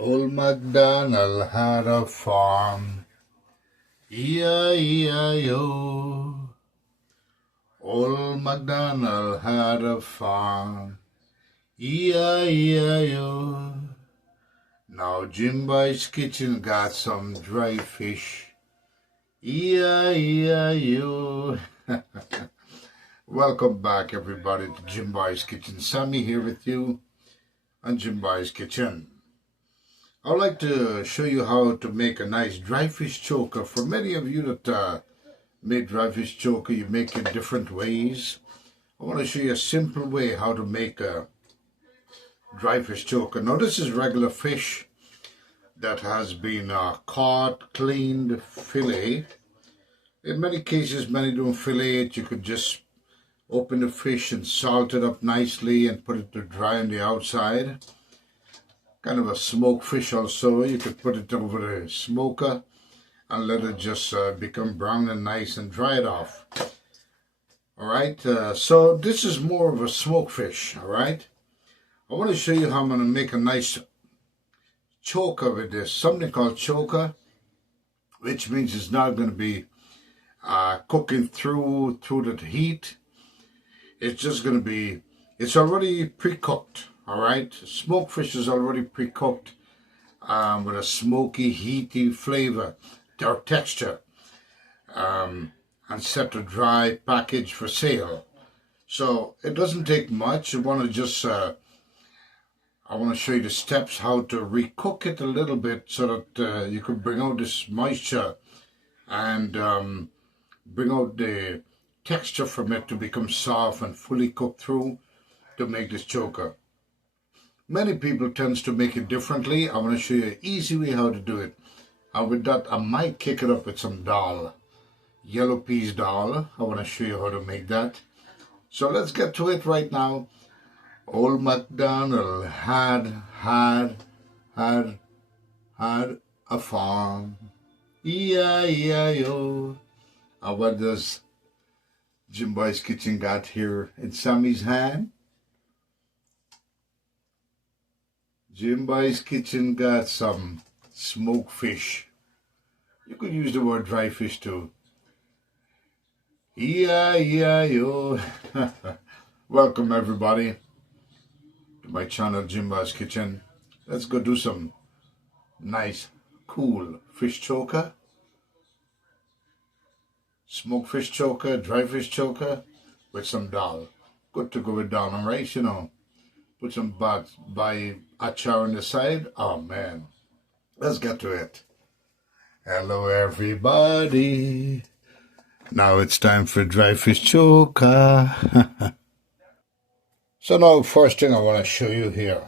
Old MacDonald had a farm, E-I-E-I-O. Old MacDonald had a farm, E-I-E-I-O. Now Jimbo's kitchen got some dry fish, E-I-E-I-O. Welcome back, everybody, to Jimbo's Kitchen. Sammy here with you on Jimbo's Kitchen. I'd like to show you how to make a nice dry fish choker. For many of you that made dry fish choker, you make it different ways. I want to show you a simple way how to make a dry fish choker. Now this is regular fish that has been caught, cleaned, fillet. In many cases, many don't fillet it. You could just open the fish and salt it up nicely and put it to dry on the outside. Kind of a smoked fish also. You could put it over the smoker and let it just become brown and nice and dry it off. Alright, so this is more of a smoked fish, alright? I want to show you how I'm going to make a nice choker with this. Something called choker, which means it's not going to be cooking through the heat. It's just going to be, it's already pre-cooked. All right, smoked fish is already pre-cooked with a smoky, heaty flavor or texture, and set to dry, packaged for sale. So it doesn't take much. I want to just, I want to show you the steps how to recook it a little bit so that you can bring out this moisture and bring out the texture from it to become soft and fully cooked through to make this choker. Many people tend to make it differently. I want to show you an easy way how to do it. And with that, I might kick it up with some dal. Yellow peas dal. I want to show you how to make that. So let's get to it right now. Old MacDonald had a farm. E-I-E-I-O. And what does Jimbo's Kitchen got here in Sammy's hand? Jimbo's Kitchen got some smoked fish. You could use the word dry fish too. E-I-E-I-O. Welcome everybody to my channel, Jimbo's Kitchen. Let's go do some nice, cool fish choker. Smoked fish choker, dry fish choker with some dal. Good to go with dal and rice, you know. Put some by achar on the side. Oh man, let's get to it. Hello everybody. Now it's time for dry fish choker. So now first thing I want to show you here.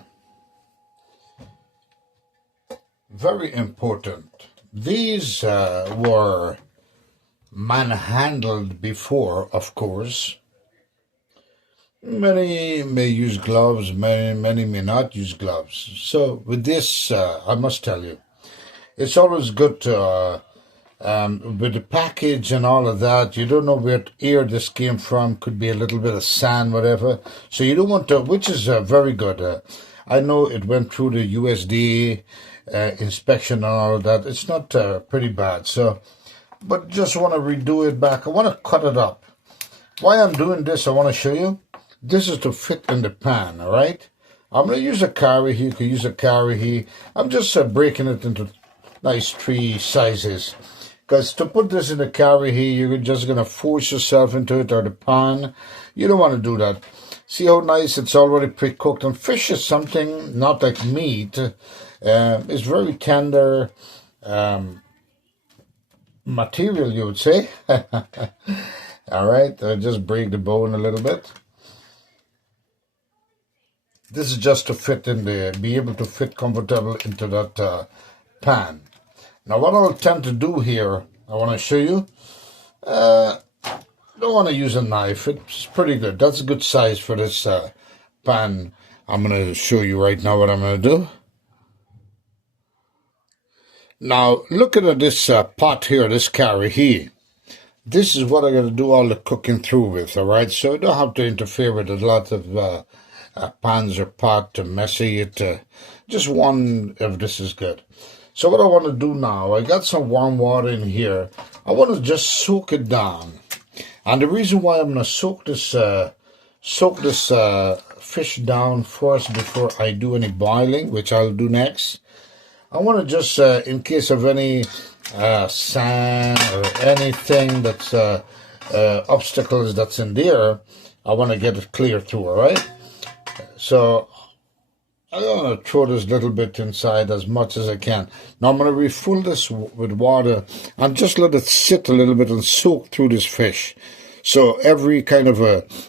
Very important. These were manhandled before, of course. Many may use gloves, many may not use gloves. So with this, I must tell you, it's always good to, with the package and all of that, you don't know where air this came from, could be a little bit of sand, whatever. So you don't want to, which is very good. I know it went through the USDA inspection and all of that. It's not pretty bad. So, but just want to redo it back. I want to cut it up. Why I'm doing this, I want to show you. This is to fit in the pan, all right? I'm going to use a carry here. You can use a carry here. I'm just breaking it into nice 3 sizes. Because to put this in the carry here, you're just going to force yourself into it or the pan. You don't want to do that. See how nice it's already pre-cooked. And fish is something not like meat. It's very tender material, you would say. All right, I'll just break the bone a little bit. This is just to fit in there, be able to fit comfortable into that pan. Now what I'll tend to do here, I want to show you, don't want to use a knife, it's pretty good. That's a good size for this pan. I'm going to show you right now what I'm going to do. Now looking at this pot here, this carry here, this is what I'm going to do all the cooking through with, all right? So I don't have to interfere with a lot of pans or pot to messy it. Just one if this is good. So what I want to do now, I got some warm water in here. I want to just soak it down. And the reason why I'm going to soak this fish down first before I do any boiling, which I'll do next. I want to just, in case of any sand or anything that's obstacles that's in there, I want to get it clear too, all right? So I'm going to throw this little bit inside as much as I can. Now I'm going to refill this with water and just let it sit a little bit and soak through this fish. So every kind of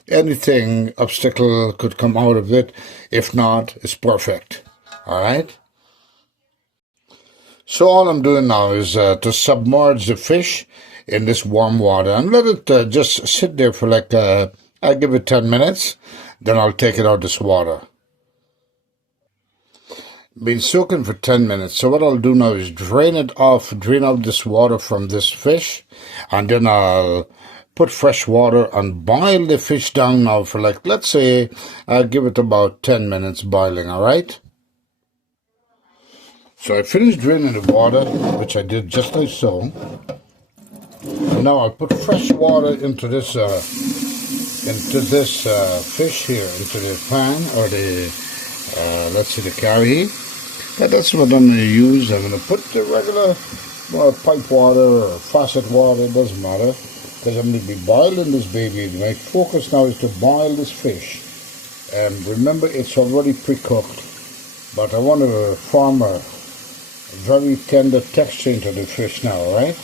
anything obstacle could come out of it. If not, it's perfect. All right? So all I'm doing now is to submerge the fish in this warm water and let it just sit there for like, I give it 10 minutes. Then I'll take it out of this water. Been soaking for 10 minutes. So what I'll do now is drain out this water from this fish. And then I'll put fresh water and boil the fish down now for like, let's say, I'll give it about 10 minutes boiling, all right? So I finished draining the water, which I did just like so. And now I'll put fresh water into this fish here, into the pan or the, let's see, the curry. That's what I'm going to use. I'm going to put the regular pipe water or faucet water, it doesn't matter. Because I'm going to be boiling this baby. My focus now is to boil this fish. And remember, it's already pre-cooked. But I want to form a very tender texture into the fish now, right?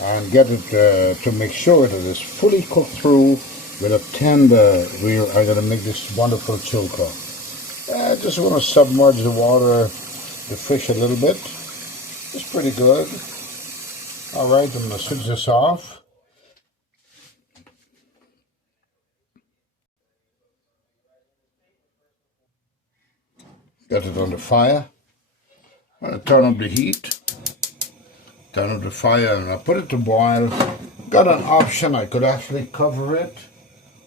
And get it to make sure that it's fully cooked through with a tender. I'm going to make this wonderful choka. I just want to submerge the fish a little bit. It's pretty good. All right, I'm going to switch this off. Got it on the fire. I'm going to turn up the heat. Turn up the fire and I put it to boil. Got an option. I could actually cover it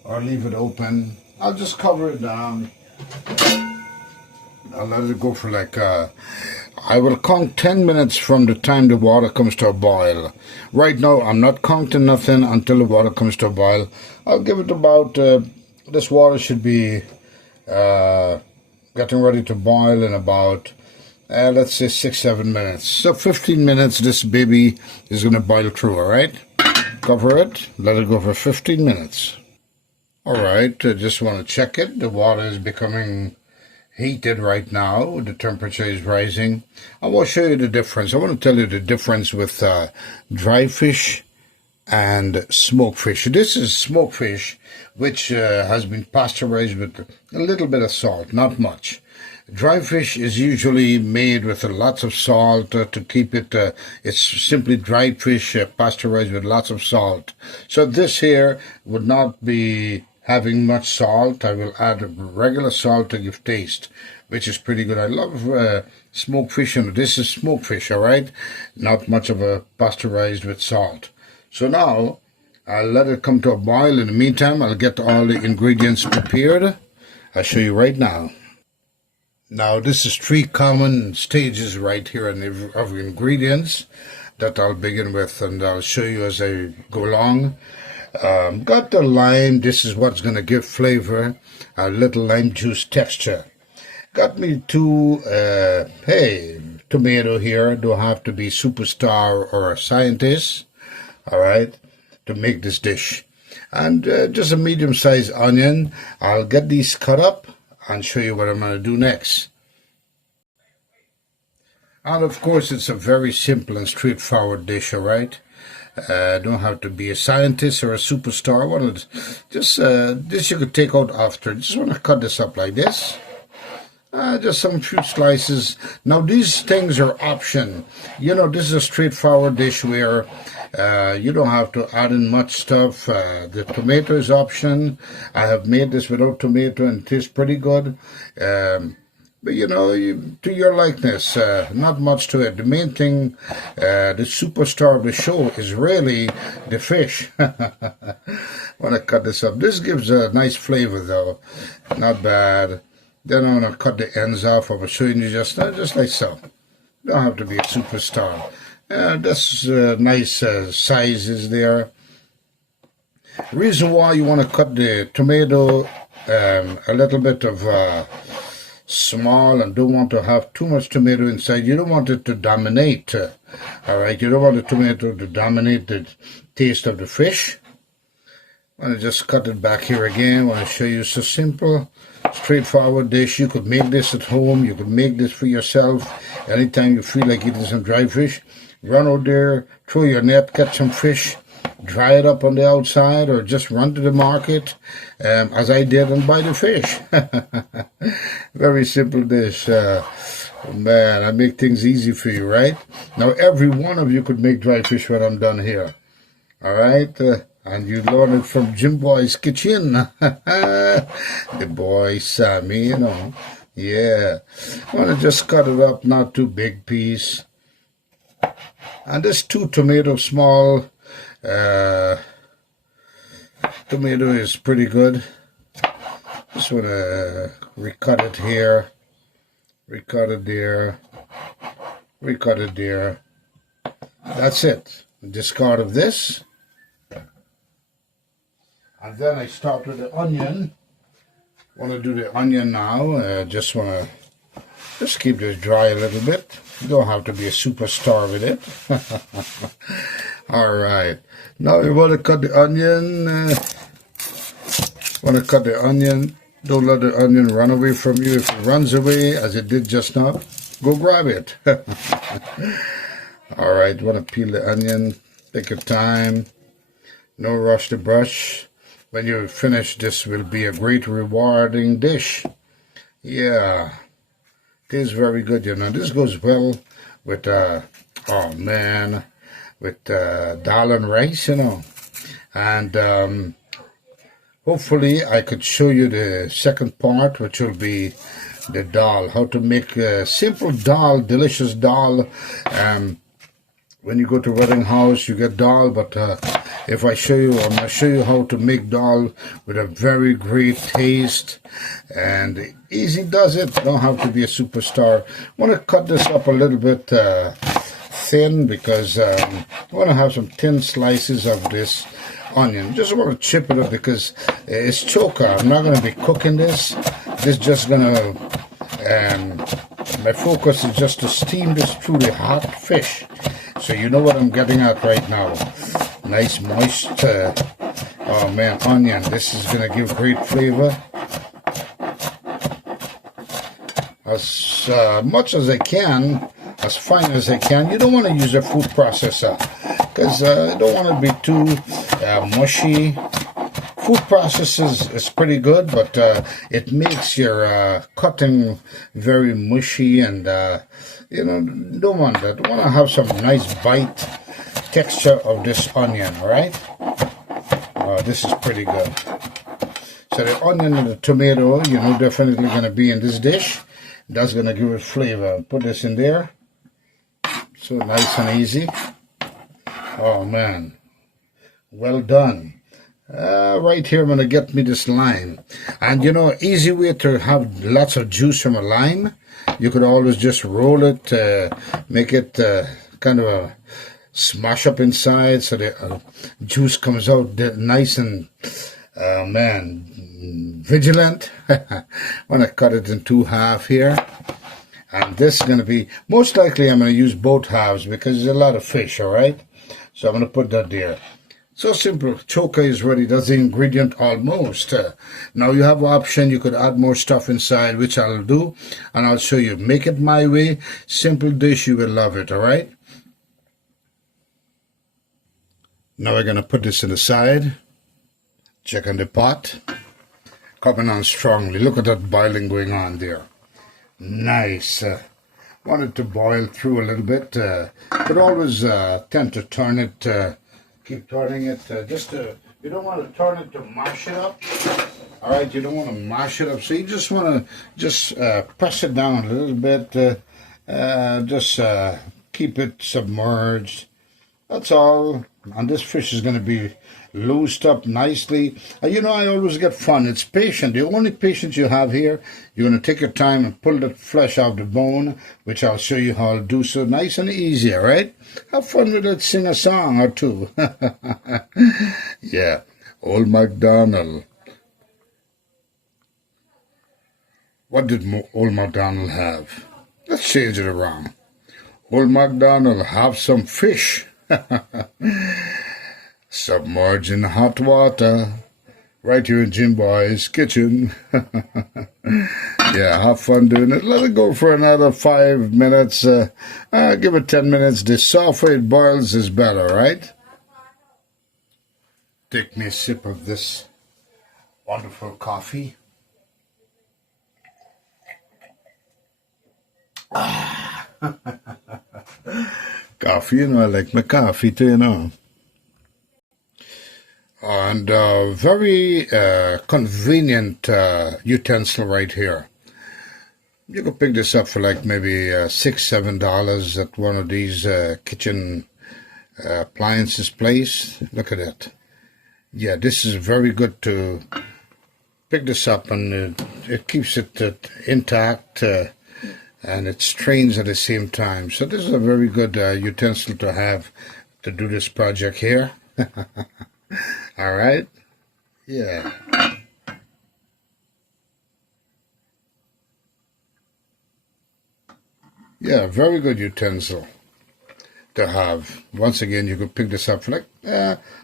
or leave it open. I'll just cover it down. I'll let it go for like, I will count 10 minutes from the time the water comes to a boil. Right now, I'm not counting nothing until the water comes to a boil. I'll give it about, this water should be getting ready to boil in about, let's say 6-7 minutes. So 15 minutes, this baby is going to boil through, all right? Cover it, let it go for 15 minutes. All right, I just want to check it. The water is becoming heated right now. The temperature is rising. I will show you the difference. I want to tell you the difference with dry fish and smoked fish. This is smoked fish, which has been pasteurized with a little bit of salt, not much. Dry fish is usually made with lots of salt to keep it, it's simply dried fish pasteurized with lots of salt. So this here would not be having much salt. I will add regular salt to give taste, which is pretty good. I love smoked fish, and this is smoked fish, all right? Not much of a pasteurized with salt. So now I'll let it come to a boil. In the meantime, I'll get all the ingredients prepared. I'll show you right now. Now, this is 3 common stages right here of ingredients that I'll begin with, and I'll show you as I go along. Got the lime. This is what's going to give flavor, a little lime juice texture. Got me 2, tomato here. Don't have to be superstar or a scientist, all right, to make this dish. And just a medium-sized onion. I'll get these cut up and show you what I'm going to do next. And of course, it's a very simple and straightforward dish, all right? Don't have to be a scientist or a superstar. This you could take out after. Just want to cut this up like this. Just some few slices. Now, these things are option. You know, this is a straightforward dish where you don't have to add in much stuff. The tomato is option. I have made this without tomato and it tastes pretty good. But, you know, to your likeness, not much to it. The main thing, the superstar of the show is really the fish. Want to cut this up. This gives a nice flavor, though. Not bad. Then I'm going to cut the ends off. I was showing you just now, just like so. Don't have to be a superstar. This nice sizes there. Reason why you want to cut the tomato a little bit of small and don't want to have too much tomato inside. You don't want it to dominate. All right, you don't want the tomato to dominate the taste of the fish. I want to just cut it back here again. I want to show you so simple, straightforward dish. You could make this at home. You could make this for yourself. Anytime you feel like eating some dry fish, run out there, throw your net, catch some fish, dry it up on the outside, or just run to the market, as I did, and buy the fish. Very simple dish. Man, I make things easy for you, right? Now, every one of you could make dry fish when I'm done here. All right? And you learn it from Jim Boy's Kitchen. The boy Sammy, you know. Yeah. I want to just cut it up, not too big piece. And this 2 tomato small tomato is pretty good. Just want to recut it here, recut it there, recut it there. That's it. Discard of this. And then I start with the onion. Want to do the onion now. Just want to just keep this dry a little bit. You don't have to be a superstar with it. All right. Now you want to cut the onion. Want to cut the onion. Don't let the onion run away from you. If it runs away, as it did just now, go grab it. All right. Want to peel the onion. Take your time. No rush to brush. When you finish, this will be a great rewarding dish. Yeah. It is very good, you know. This goes well with, oh man, with dal and rice, you know. And hopefully I could show you the second part, which will be the dal. How to make a simple dal, delicious dal. When you go to wedding house, you get dal, but if I show you, I'm going to show you how to make dal with a very great taste. And easy does it. Don't have to be a superstar. I want to cut this up a little bit thin because I want to have some thin slices of this onion. Just want to chip it up because it's choka. I'm not going to be cooking this. This is just going to, my focus is just to steam this through the hot fish. So you know what I'm getting at right now. Nice moist, oh man, onion. This is going to give great flavor. As much as I can, as fine as I can. You don't want to use a food processor because you don't want to be too mushy. Food processors is pretty good, but it makes your cutting very mushy, and you know, don't want that. You want to have some nice bite texture of this onion, all right? This is pretty good. So the onion and the tomato, you know, definitely going to be in this dish. That's going to give it flavor. Put this in there. So nice and easy. Oh man, well done. Right here I'm going to get me this lime. And you know, easy way to have lots of juice from a lime. You could always just roll it, make it kind of a smash up inside so the juice comes out nice and, man, vigilant. I want to cut it in 2 halves here. And this is going to be, most likely I'm going to use both halves because there's a lot of fish, all right? So I'm going to put that there. So simple. Choka is ready. That's the ingredient almost. Now you have an option. You could add more stuff inside, which I'll do. And I'll show you. Make it my way. Simple dish. You will love it. All right. Now we're going to put this in the side. Check on the pot. Coming on strongly. Look at that boiling going on there. Nice. Want it to boil through a little bit. Could always tend to turn it. Keep turning it, you don't want to turn it to mash it up. All right, you don't want to mash it up. So you just want to press it down a little bit. Keep it submerged. That's all. And this fish is going to be loosed up nicely. You know, I always get fun. It's patient. The only patience you have here, you're going to take your time and pull the flesh out the bone, which I'll show you how I'll do so nice and easy, all right? Have fun with it. Sing a song or two. Yeah. Old MacDonald. What did Old MacDonald have? Let's change it around. Old MacDonald, have some fish. Submerged in hot water. Right here in Jim Boy's kitchen. Yeah, have fun doing it. Let it go for another 5 minutes. Give it 10 minutes. The softer it boils is better, right? Take me a sip of this wonderful coffee. Coffee, you know, I like my coffee too, you know. And very convenient utensil right here. You could pick this up for like maybe $6, $7 at one of these kitchen appliances place. Look at it. Yeah, this is very good to pick this up, and it keeps it intact and it strains at the same time. So this is a very good utensil to have to do this project here. All right? Yeah. Yeah, very good utensil to have. Once again, you could pick this up for like,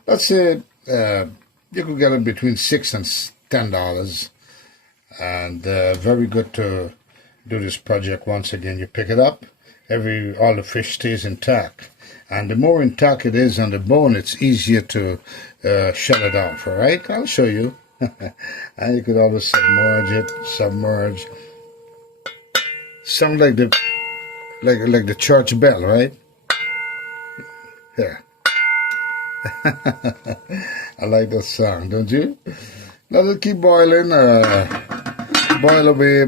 let's say, you could get it between $6 and $10. And very good to do this project. Once again, you pick it up, all the fish stays intact. And the more intact it is on the bone, it's easier to shut it off, all right? I'll show you. And you could always submerge. Sound like the church bell, right? Here. I like that song, don't you? Let it keep boiling. Boil away.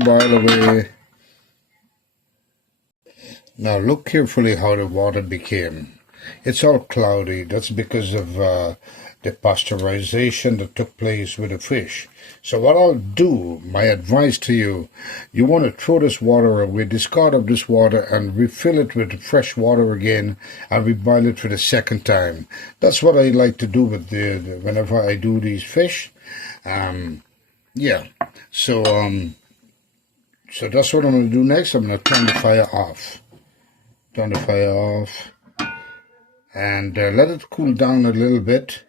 Now look carefully how the water became. It's all cloudy. That's because of the pasteurization that took place with the fish. So what I'll do, my advice to you, you want to throw this water away, discard of this water, and refill it with fresh water again, and reboil it for the second time. That's what I like to do with whenever I do these fish. Yeah. So that's what I'm going to do next. I'm going to turn the fire off. And let it cool down a little bit,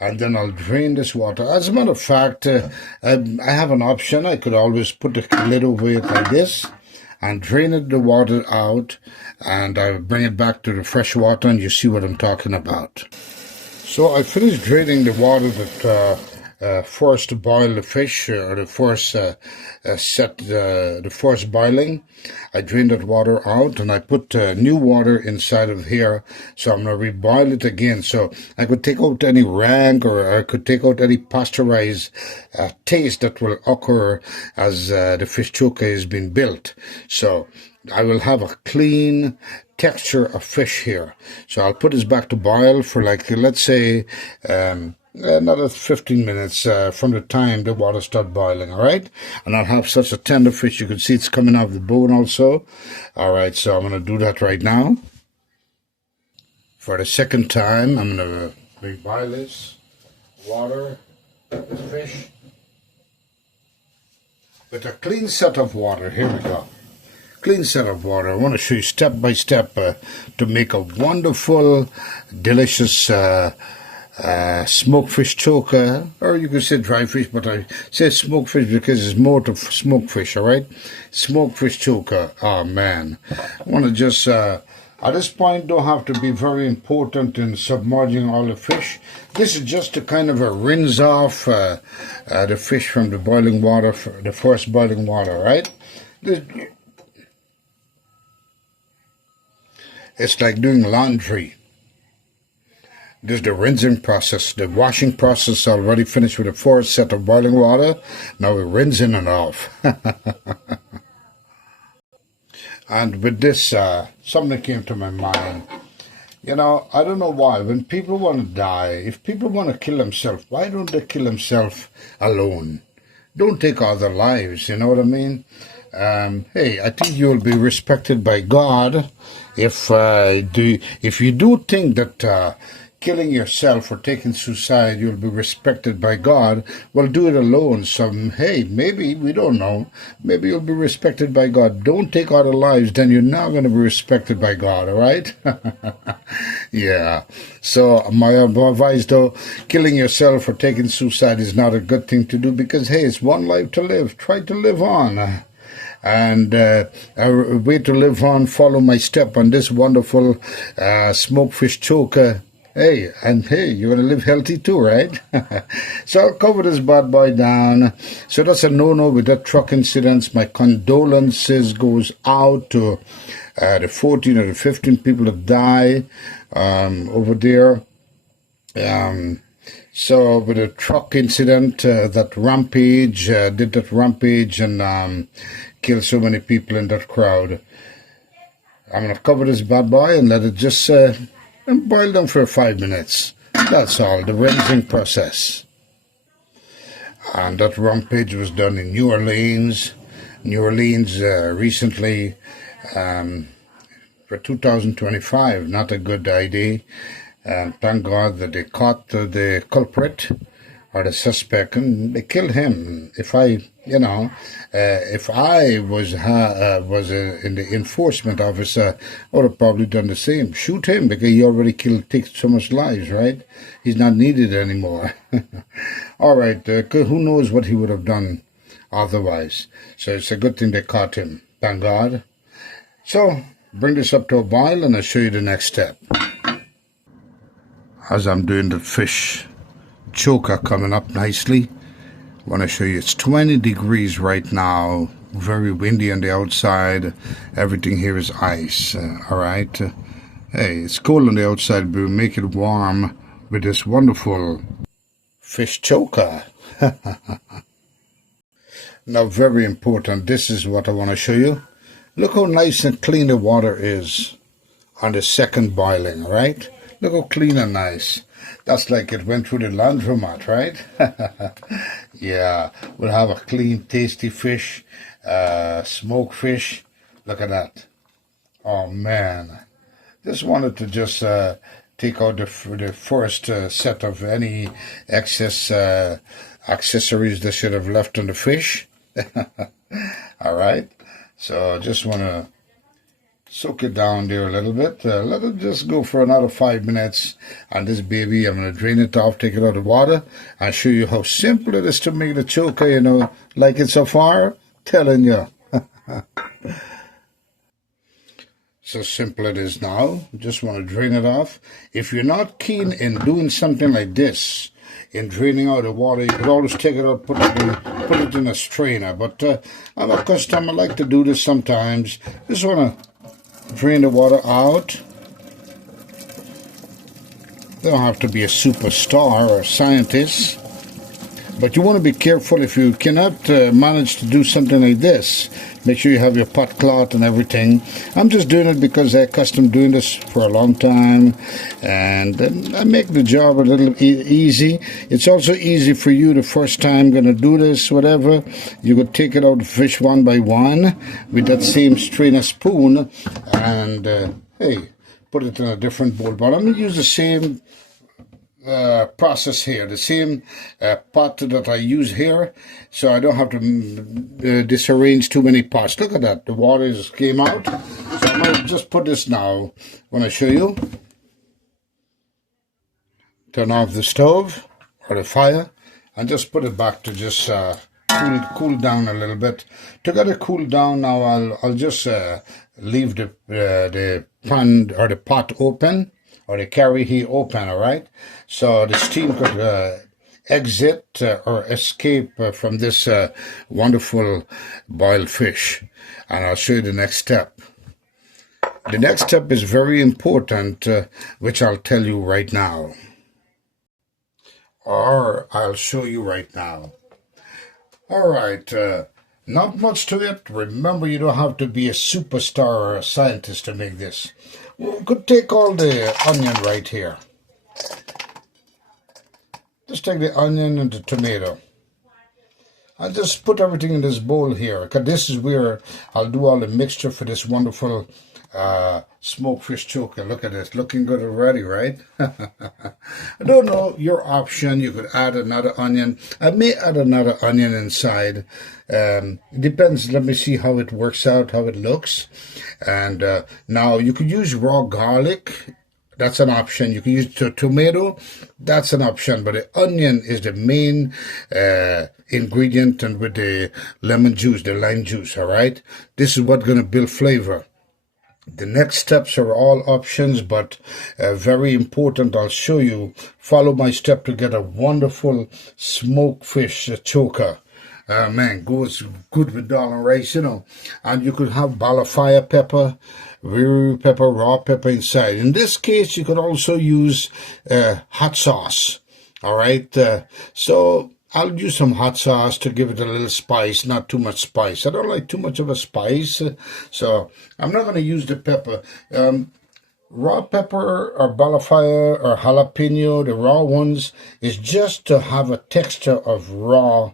and then I'll drain this water. As a matter of fact, I have an option. I could always put the lid over it like this and drain the water out, and I'll bring it back to the fresh water, and you see what I'm talking about. So I finished draining the water that forced to boil the fish, or the force the force boiling. I drained that water out, and I put new water inside of here, so I'm going to reboil it again. So I could take out any rank, or I could take out any pasteurized taste that will occur as the fish choka is being built. So I will have a clean texture of fish here. So I'll put this back to boil for like, let's say, another 15 minutes from the time the water starts boiling, all right? And I'll have such a tender fish. You can see it's coming out of the bone also. All right, so I'm going to do that right now. For the second time, I'm going to reboil this water, the fish, with a clean set of water. Here we go. Clean set of water. I want to show you step by step to make a wonderful, delicious smoked fish choka, or you could say dry fish, but I say smoked fish because it's more to smoked fish, all right? Smoked fish choka. Oh, man. I want to just, at this point, don't have to be very important in submerging all the fish. This is just to kind of rinse off the fish from the boiling water, the first boiling water, right? It's like doing laundry. This is the rinsing process. The washing process already finished with the first set of boiling water. Now we're rinsing it off. And with this, something came to my mind. I don't know why. When people want to die, if people want to kill themselves, why don't they kill themselves alone? Don't take other lives, you know what I mean? Hey, I think you'll be respected by God if you do think that killing yourself or taking suicide, you'll be respected by God. Well, do it alone. So, hey, maybe, we don't know. Maybe you'll be respected by God. Don't take other lives, then you're not going to be respected by God, all right? Yeah. So, my advice, though, killing yourself or taking suicide is not a good thing to do because, hey, it's one life to live. Try to live on. And a way to live on, follow my step on this wonderful smoked fish choker. Hey, and hey, you want to live healthy too, right? So I'll cover this bad boy down. So that's a no-no with that truck incident. My condolences goes out to the 14 or the 15 people that died over there. So with the truck incident, that rampage, did that rampage and killed so many people in that crowd. I'm going to cover this bad boy and let it just boil down for 5 minutes. That's all, the rinsing process. And that rampage was done in New Orleans. New Orleans recently for 2025, not a good idea. And thank God that they caught the culprit or the suspect and they killed him. If I was in the enforcement officer, I would have probably done the same. Shoot him because he already takes so much lives, right? He's not needed anymore. All right, who knows what he would have done otherwise? So it's a good thing they caught him. Thank God. So bring this up to a boil and I'll show you the next step. As I'm doing the fish choker coming up nicely, I want to show you it's 20 degrees right now, very windy on the outside. Everything here is ice, all right? Hey, it's cold on the outside, but we make it warm with this wonderful fish choker. Now, very important, this is what I want to show you. Look how nice and clean the water is on the second boiling, all right? Look how clean and nice. That's like it went through the laundromat, right? Yeah, we'll have a clean, tasty fish, smoked fish. Look at that. Oh, man. Just wanted to just take out the first set of any excess accessories that should have left on the fish. All right. So just want to soak it down there a little bit. Let it just go for another 5 minutes. And this baby, I'm going to drain it off, take it out of the water, and show you how simple it is to make the choker, like it so far. Telling you. So simple it is now. Just want to drain it off. If you're not keen in doing something like this, in draining out the water, you could always take it out, put it in a strainer. But I'm accustomed, I like to do this sometimes. Just want to drain the water out. You don't have to be a superstar or a scientist, but you want to be careful. If you cannot manage to do something like this, make sure you have your pot cloth and everything. I'm just doing it because I'm accustomed doing this for a long time, and I make the job a little easy. It's also easy for you the first time going to do this, whatever. You could take it out the fish one by one with that same strainer spoon, and hey, put it in a different bowl. But I'm going to use the same process here, the same pot that I use here, so I don't have to disarrange too many pots. Look at that, the water just came out. So I'm going to just put this now when I show you. Turn off the stove or the fire and just put it back to just cool down a little bit. To get it cool down now, I'll just leave the pan or the pot open, or the carry heat open, all right? So the steam could exit or escape from this wonderful boiled fish. And I'll show you the next step. The next step is very important, which I'll tell you right now. Or I'll show you right now. All right, not much to it. Remember, you don't have to be a superstar or a scientist to make this. We could take all the onion right here. Just take the onion and the tomato. I'll just put everything in this bowl here, because this is where I'll do all the mixture for this wonderful smoked fish choker. Look at this, looking good already, right? I don't know, your option. You could add another onion. I may add another onion inside. It depends. Let me see how it works out, how it looks. And now you could use raw garlic. That's an option. You can use tomato. That's an option. But the onion is the main ingredient, and with the lemon juice, the lime juice, all right? This is what's going to build flavor. The next steps are all options, but very important. I'll show you. Follow my step to get a wonderful smoked fish choker. Man, goes good with dal and rice, you know. And you could have balafaya pepper, viru pepper, raw pepper inside. In this case, you could also use hot sauce. All right. So I'll use some hot sauce to give it a little spice, not too much spice. I don't like too much of a spice, so I'm not going to use the pepper. Raw pepper or balafaya or jalapeno, the raw ones, is just to have a texture of raw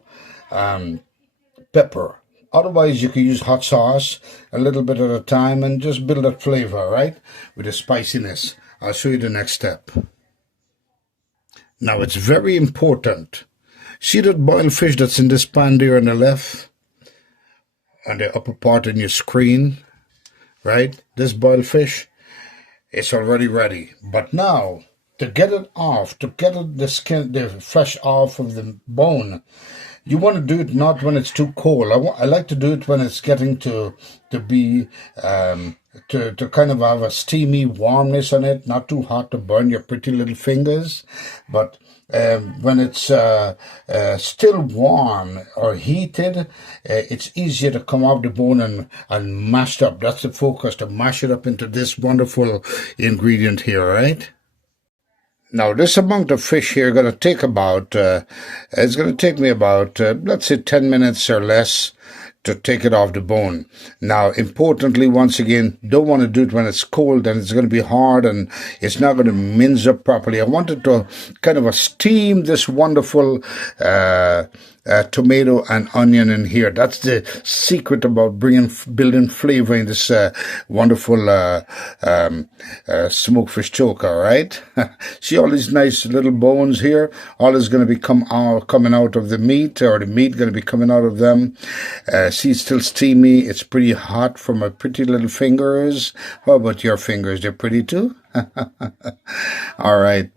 pepper. Otherwise, you can use hot sauce a little bit at a time and just build that flavor, right, with the spiciness. I'll show you the next step. Now, it's very important. See that boiled fish that's in this pan there on the left, on the upper part in your screen, right? This boiled fish, it's already ready. But now, to get it off, to get the flesh off of the bone, you want to do it not when it's too cold. I like to do it when it's getting to be to kind of have a steamy warmness on it, not too hot to burn your pretty little fingers, but when it's still warm or heated, it's easier to come off the bone and mash it up. That's the focus, to mash it up into this wonderful ingredient here, right? Now, this amount of fish here going to take about, it's going to take me about, let's say 10 minutes or less to take it off the bone. Now, importantly, once again, don't want to do it when it's cold, and it's going to be hard and it's not going to mince up properly. I wanted to kind of steam this wonderful tomato and onion in here. That's the secret about building flavor in this wonderful smoked fish choker, right? See all these nice little bones here? All is going to be coming out of the meat, or the meat going to be coming out of them. See, it's still steamy. It's pretty hot for my pretty little fingers. How about your fingers? They're pretty too? All right.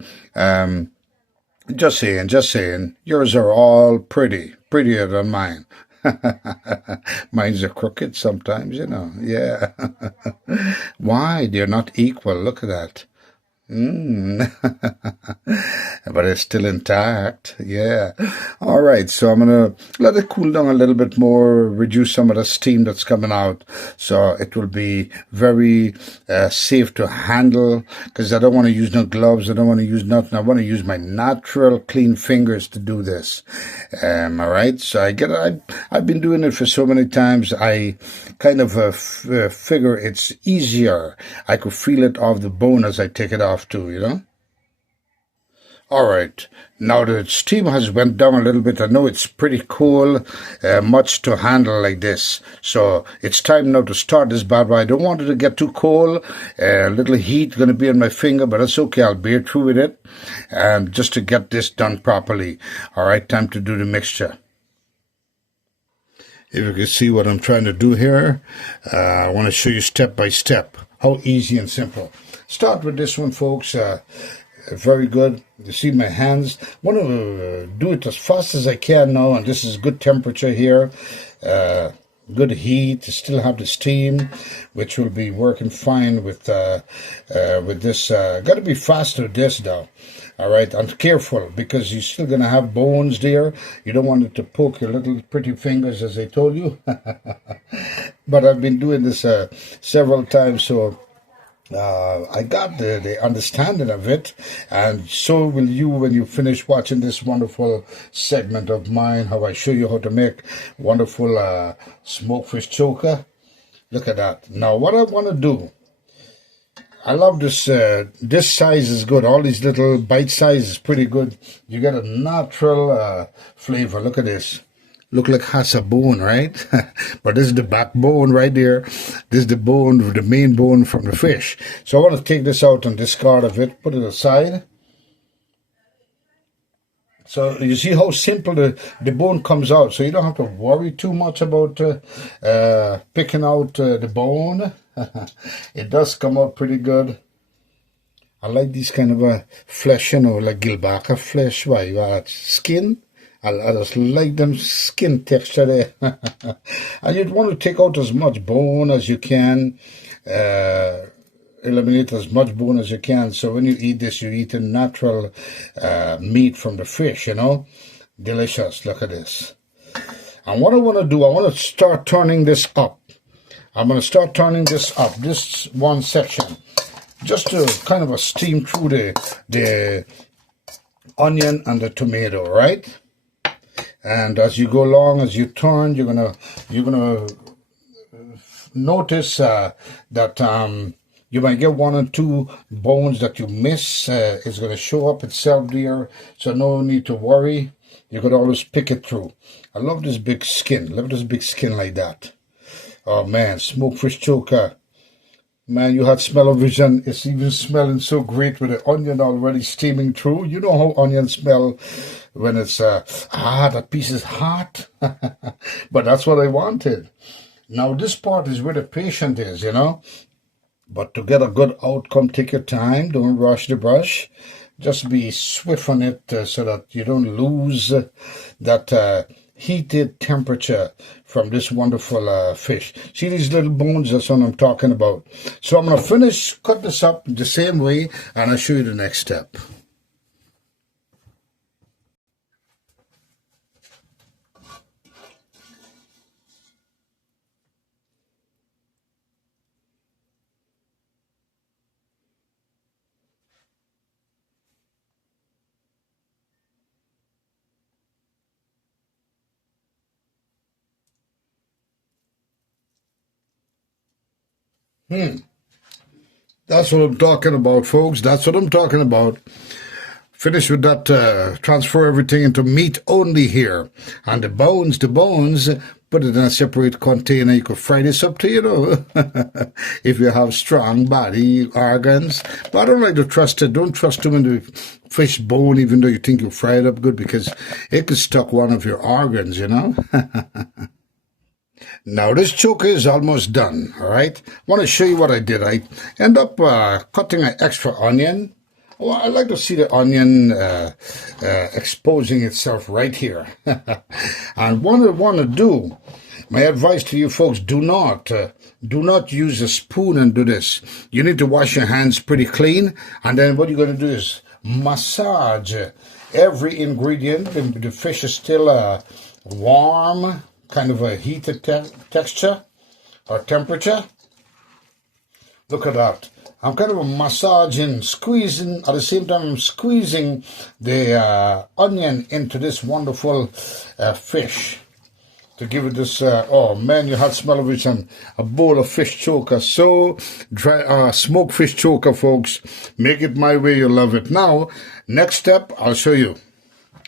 Just saying. Yours are all prettier than mine. Mine's are crooked sometimes, you know. Yeah. Why? They're not equal. Look at that. But it's still intact. Yeah. All right. So I'm going to let it cool down a little bit more, reduce some of the steam that's coming out. So it will be very safe to handle, because I don't want to use no gloves. I don't want to use nothing. I want to use my natural clean fingers to do this. All right. So I've been doing it for so many times. I kind of figure it's easier. I could feel it off the bone as I take it off too, you know. All right, now the steam has went down a little bit. I know it's pretty cool, much to handle like this. So it's time now to start this bad boy. I don't want it to get too cold. A little heat going to be on my finger, but that's okay. I'll bear through with it, just to get this done properly. All right, time to do the mixture. If you can see what I'm trying to do here, I want to show you step by step how easy and simple. Start with this one, folks. Very good. You see my hands. I want to do it as fast as I can now, and this is good temperature here. Good heat. Still have the steam, which will be working fine with this. Got to be fast with this though. All right, and careful, because you're still going to have bones there. You don't want it to poke your little pretty fingers, as I told you. But I've been doing this several times, so I got the understanding of it, and so will you when you finish watching this wonderful segment of mine, how I show you how to make wonderful smoked fish choker. Look at that. Now, what I want to do, I love this. This size is good. All these little bite size is pretty good. You get a natural flavor. Look at this. Look like has a bone, right? But this is the backbone right there. This is the bone, the main bone from the fish. So I want to take this out and discard of it. Put it aside. So you see how simple the bone comes out. So you don't have to worry too much about picking out the bone. It does come out pretty good. I like these kind of flesh, you know, like gilbaka flesh. Why? Skin. I just like them skin texture there. And you'd want to take out as much bone as you can. Eliminate as much bone as you can. So when you eat this, you eat a natural meat from the fish, you know. Delicious. Look at this. And what I want to do, I want to start turning this up. I'm going to start turning this up, this one section, just to kind of steam through the onion and the tomato, right? And as you go along, as you turn, you're gonna notice that you might get one or two bones that you miss. It's going to show up itself there, so no need to worry. You could always pick it through. I love this big skin. Love this big skin like that. Oh man, smoked fish choker. Man, you had smell-o-vision. It's even smelling so great with the onion already steaming through. You know how onions smell when it's, that piece is hot. But that's what I wanted. Now, this part is where the patient is, you know. But to get a good outcome, take your time. Don't rush the brush. Just be swift on it so that you don't lose that heated temperature from this wonderful fish. See these little bones? That's what I'm talking about. So I'm going to finish, cut this up the same way, and I'll show you the next step. That's what I'm talking about, folks. That's what I'm talking about. Finish with that, transfer everything into meat only here. And the bones, put it in a separate container. You could fry this up to, you know, if you have strong body organs. But I don't like to trust it. Don't trust too many fish bone, even though you think you fry it up good, because it could stuck one of your organs, you know. Now this choker is almost done, all right? I want to show you what I did. I end up cutting an extra onion. Well, I like to see the onion exposing itself right here. And what I want to do, my advice to you folks, do not use a spoon and do this. You need to wash your hands pretty clean, and then what you're going to do is massage every ingredient. The fish is still warm, kind of a heated texture or temperature. Look at that. I'm kind of massaging, squeezing, at the same time I'm squeezing the onion into this wonderful fish to give it this, oh man, you had smell of it, and a bowl of fish choker. So dry, smoked fish choker, folks. Make it my way, you'll love it. Now, next step, I'll show you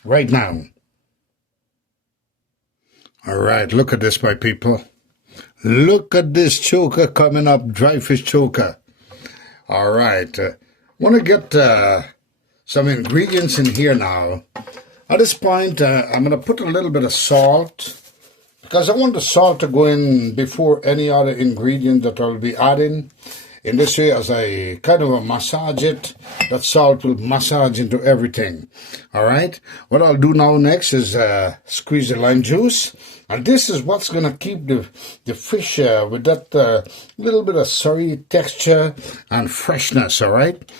right now. All right, look at this, my people. Look at this choker coming up, dry fish choker. All right, want to get some ingredients in here now. At this point, I'm going to put a little bit of salt, because I want the salt to go in before any other ingredient that I'll be adding. In this way, as I kind of massage it, that salt will massage into everything. All right, what I'll do now next is squeeze the lime juice. And this is what's going to keep the fish with that little bit of sorry texture and freshness, all right?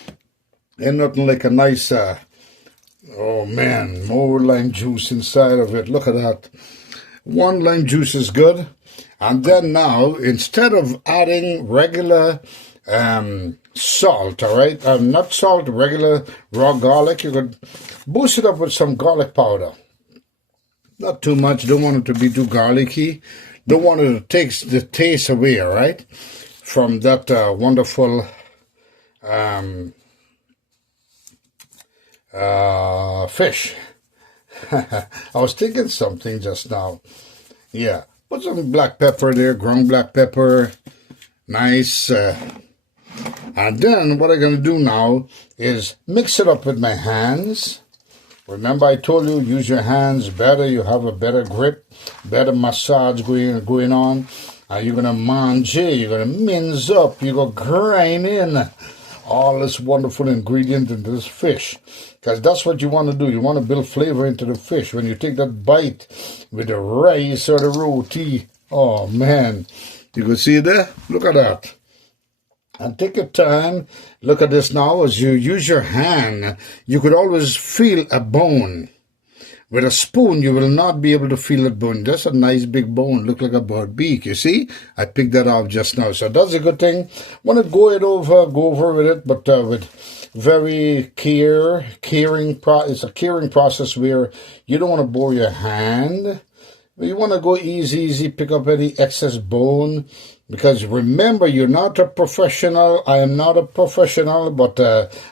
And nothing like a nice, oh man, more lime juice inside of it. Look at that. One lime juice is good. And then now, instead of adding regular salt, all right? Not salt, regular raw garlic. You could boost it up with some garlic powder. Not too much. Don't want it to be too garlicky. Don't want it to take the taste away, all right, from that wonderful um, fish. I was thinking something just now. Yeah, put some black pepper there, ground black pepper, nice. And then what I'm going to do now is mix it up with my hands. Remember I told you, use your hands better. You have a better grip, better massage going on. You're going to manger, you're going to mince up, you're going to grind in all this wonderful ingredient into this fish. Because that's what you want to do. You want to build flavor into the fish. When you take that bite with the rice or the roti, oh man, you can see there? Look at that. And take your time. Look at this now. As you use your hand, you could always feel a bone. With a spoon, you will not be able to feel that bone. That's a nice big bone. Look like a bird beak, you see? I picked that off just now. So that's a good thing. Want to go over with it, but with very caring. It's a caring process where you don't want to bore your hand. But you want to go easy, pick up any excess bone. Because remember, you're not a professional. I am not a professional, but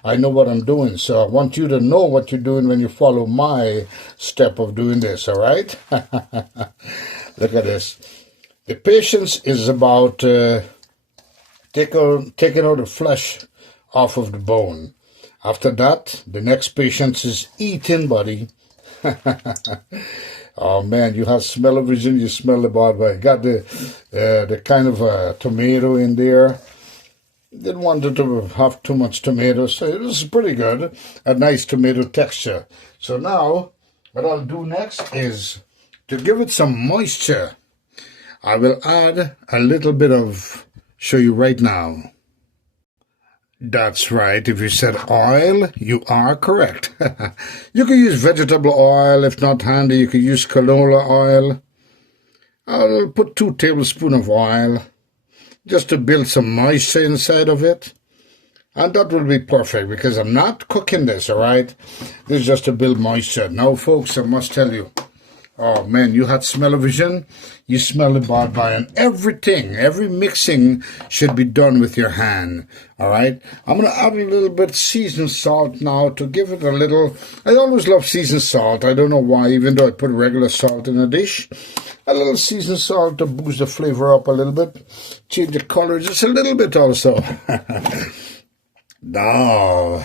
I know what I'm doing. So I want you to know what you're doing when you follow my step of doing this, all right? Look at this. The patience is about taking out the flesh off of the bone. After that, the next patience is eating, buddy. Oh man, you have smell-o-vision, you smell the bad way. Got the kind of tomato in there. Didn't want it to have too much tomato, so it was pretty good. A nice tomato texture. So now, what I'll do next is to give it some moisture. I will add a little bit of, show you right now. That's right. If you said oil, you are correct. You can use vegetable oil. If not handy, you can use canola oil. I'll put 2 tablespoons of oil just to build some moisture inside of it. And that will be perfect because I'm not cooking this, all right? This is just to build moisture. Now, folks, I must tell you, oh man, you had smell-o-vision. You smell the bad and everything, every mixing should be done with your hand. All right. I'm going to add a little bit seasoned salt now to give it a little. I always love seasoned salt. I don't know why, even though I put regular salt in a dish. A little seasoned salt to boost the flavor up a little bit. Change the color just a little bit also. Now,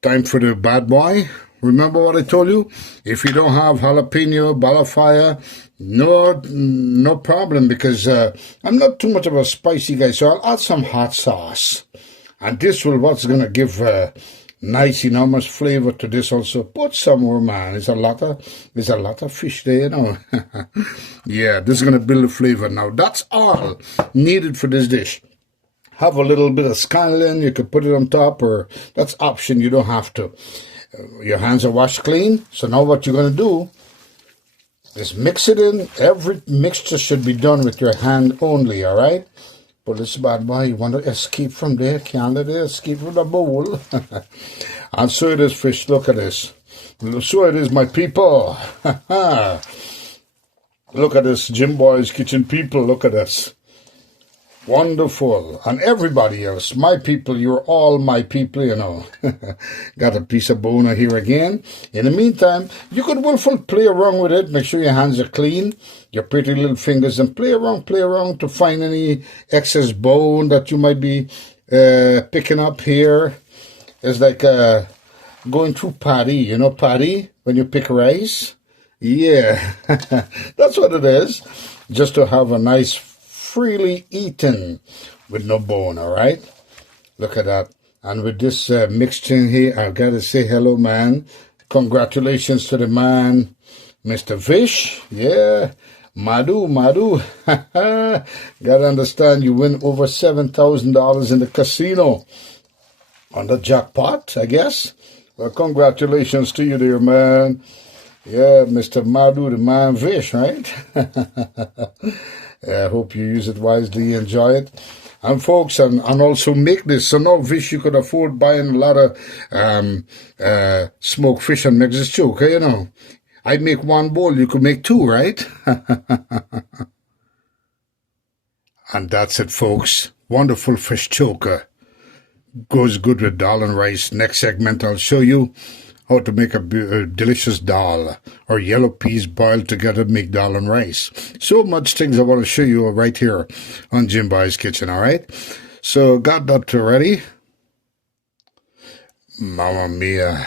time for the bad boy. Remember what I told you? If you don't have jalapeno, balafaya, no problem, because I'm not too much of a spicy guy, so I'll add some hot sauce. And this will what's going to give nice, enormous flavor to this also. Put some more, man. There's a lot of fish there, you know. Yeah, this is going to build the flavor. Now, that's all needed for this dish. Have a little bit of scallion. You could put it on top, or that's option. You don't have to. Your hands are washed clean. So now what you're going to do is mix it in. Every mixture should be done with your hand only, all right? But this bad boy, you want to escape from there? Can't let it escape from the bowl. And so it is, fish. Look at this. So it is, my people. Look at this, Jim Boy's Kitchen people. Look at this. Wonderful. And everybody else, my people, you're all my people, you know. Got a piece of bone here again. In the meantime, you could willfully play around with it. Make sure your hands are clean, your pretty little fingers, and play around to find any excess bone that you might be picking up here. It's like going through patty, you know, patty, when you pick rice. Yeah, that's what it is. Just to have a nice freely eaten with no bone, all right? Look at that. And with this mixture here, I've got to say hello, man. Congratulations to the man, Mr. Fish. Yeah, Madhu. Gotta understand, you win over $7,000 in the casino on the jackpot, I guess. Well, congratulations to you there, man. Yeah, Mr. Madhu, the man Fish, right? I hope you use it wisely, enjoy it. And folks, and also make this. So now, fish, you could afford buying a lot of smoked fish and make this choker, you know. I make one bowl, you could make 2, right? And that's it, folks. Wonderful fish choker. Goes good with dal and rice. Next segment, I'll show you how to make a delicious dal or yellow peas boiled together make dal and rice. So much things I want to show you right here on Jim Boy's Kitchen, all right? So got that ready? Mamma mia.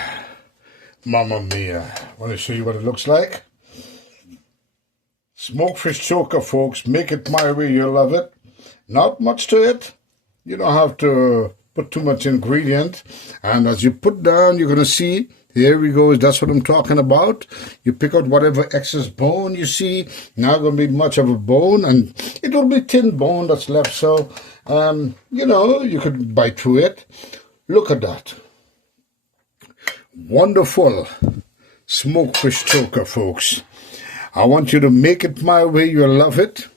Mamma mia. Want to show you what it looks like? Smoked fish choker, folks. Make it my way, you'll love it. Not much to it. You don't have to put too much ingredient. And as you put down, you're going to see, here we go. That's what I'm talking about. You pick out whatever excess bone you see. Not going to be much of a bone. And it'll be thin bone that's left. So, you know, you could bite through it. Look at that. Wonderful smoked fish choker, folks. I want you to make it my way. You'll love it.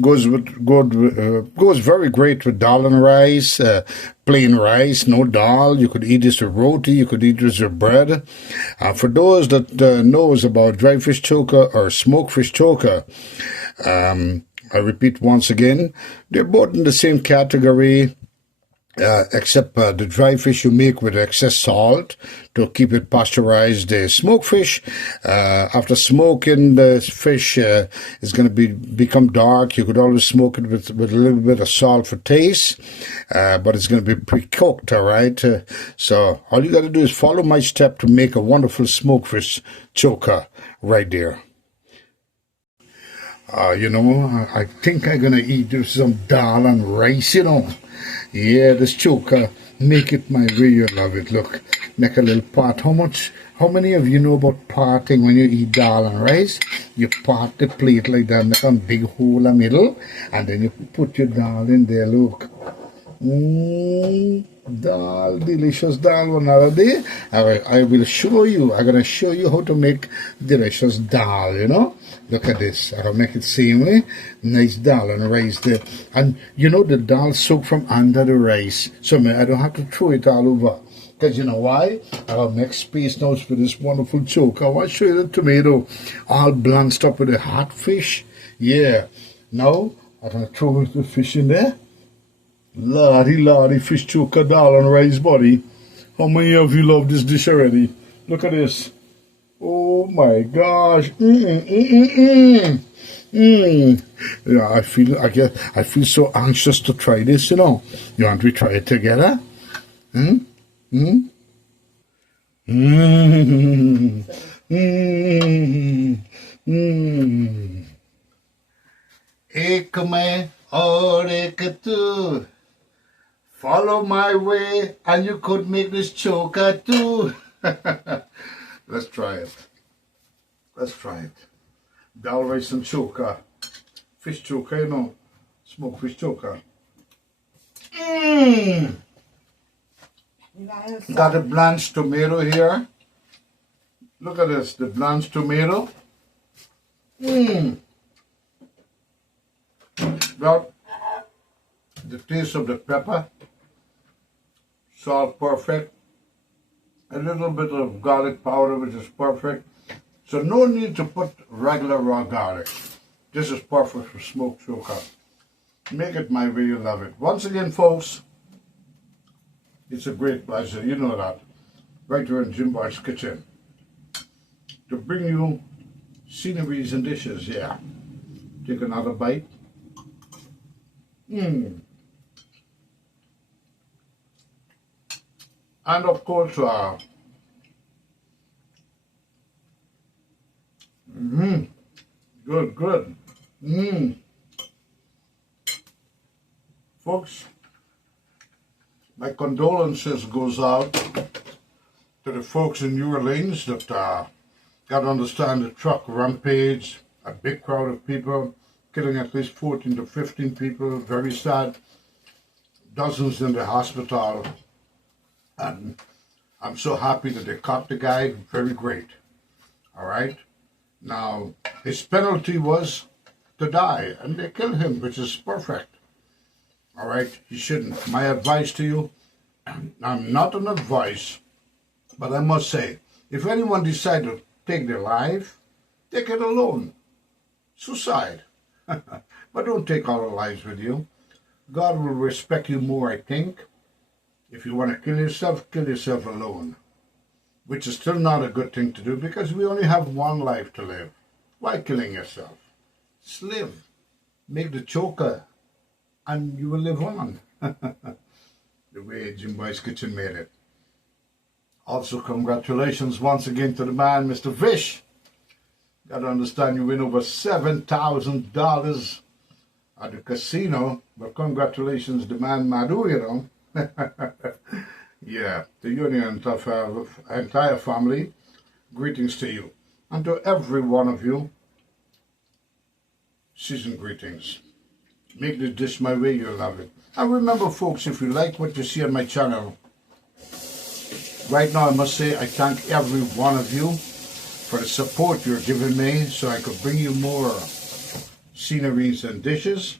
Goes very great with dal and rice, plain rice, no dal. You could eat this with roti. You could eat this with bread. For those that knows about dry fish choker or smoked fish choker, I repeat once again, they're both in the same category. Except the dry fish you make with excess salt to keep it pasteurized. The smoked fish, after smoking the fish, is going to become dark. You could always smoke it with a little bit of salt for taste, but it's going to be pre-cooked, all right? So all you got to do is follow my step to make a wonderful smoked fish choker right there. You know, I think I'm going to eat some dal and rice, you know. Yeah, this choker, make it my way, you love it. Look, make a little pot. How many of you know about parting when you eat dal and rice? You part the plate like that, make a big hole in the middle, and then you put your dal in there, look. Dal, delicious dal another day. I will show you. I'm going to show you how to make delicious dal, you know. Look at this. I'll make it same way. Nice dal and rice there. And you know the dal soak from under the rice. So I don't have to throw it all over. Because you know why? I'll make space now for this wonderful choker. I want to show you the tomato all blanched up with the hot fish. Yeah. Now, I'm going to throw the fish in there. Lordy, fish choker, dal and rice, buddy. How many of you love this dish already? Look at this. Oh my gosh. Yeah, I feel so anxious to try this, you know. You want to try it together? Ek mein aur ek tu. Follow my way and you could make this choker too. Let's try it. Let's try it. Dal rice and choker. Fish choker, you know. Smoked fish choker. Got a blanched tomato here. Look at this, the blanched tomato. Got the taste of the pepper. Salt perfect. A little bit of garlic powder, which is perfect. So no need to put regular raw garlic. This is perfect for smoked choker. Make it my way, you love it. Once again, folks, it's a great pleasure, you know that, right here in Jim Boy's Kitchen, to bring you sceneries and dishes, yeah. Take another bite. And of course, good. Folks, my condolences goes out to the folks in New Orleans that got to understand the truck rampage, a big crowd of people, killing at least 14 to 15 people, very sad. Dozens in the hospital. And I'm so happy that they caught the guy. Very great. All right. Now, his penalty was to die, and they killed him, which is perfect. All right. You shouldn't. My advice to you, I'm not an advice, but I must say, if anyone decides to take their life, take it alone. Suicide. But don't take our lives with you. God will respect you more, I think. If you want to kill yourself alone, which is still not a good thing to do because we only have one life to live. Why killing yourself? Just live. Make the choker and you will live on. The way Jim Boy's Kitchen made it. Also, congratulations once again to the man, Mr. Fish. Got to understand you win over $7,000 at the casino. But congratulations, the man Madhu, you know. Yeah, to you and your entire family, greetings to you. And to every one of you, season greetings. Make the dish my way, you'll love it. And remember, folks, if you like what you see on my channel, right now I must say I thank every one of you for the support you're giving me so I could bring you more sceneries and dishes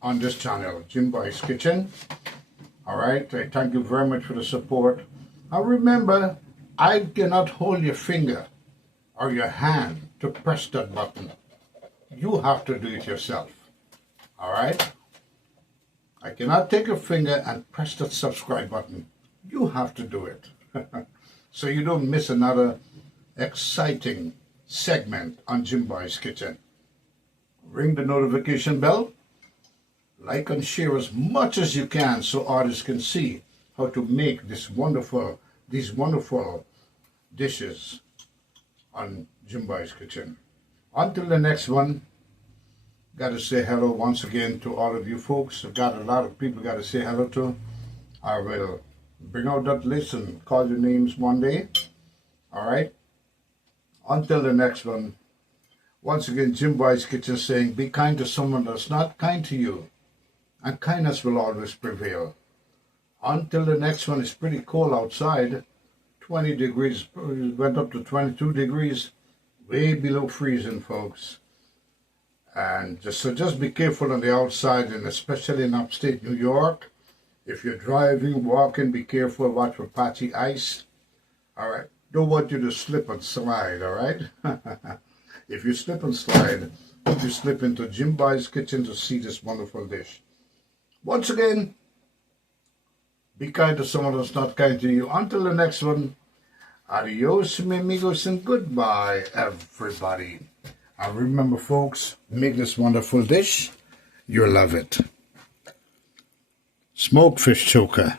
on this channel, Jim Boy's Kitchen. Alright, I thank you very much for the support. And remember, I cannot hold your finger or your hand to press that button. You have to do it yourself. Alright? I cannot take your finger and press that subscribe button. You have to do it. So you don't miss another exciting segment on Jim Boy's Kitchen. Ring the notification bell. Like and share as much as you can so others can see how to make these wonderful dishes on Jim Boy's Kitchen. Until the next one, got to say hello once again to all of you folks. I've got a lot of people got to say hello to. I will bring out that list and call your names one day. Alright? Until the next one, once again, Jim Boy's Kitchen saying, be kind to someone that's not kind to you. And kindness will always prevail. Until the next one, it's pretty cold outside. 20 degrees, went up to 22 degrees. Way below freezing, folks. And just be careful on the outside, and especially in upstate New York. If you're driving, walking, be careful, watch for patchy ice. Alright, don't want you to slip and slide, alright? If you slip and slide, hope you slip into Jim Boy's Kitchen to see this wonderful dish. Once again, be kind to someone that's not kind to you. Until the next one, adios, mi amigos, and goodbye, everybody. And remember, folks, make this wonderful dish. You'll love it. Smoked fish choker.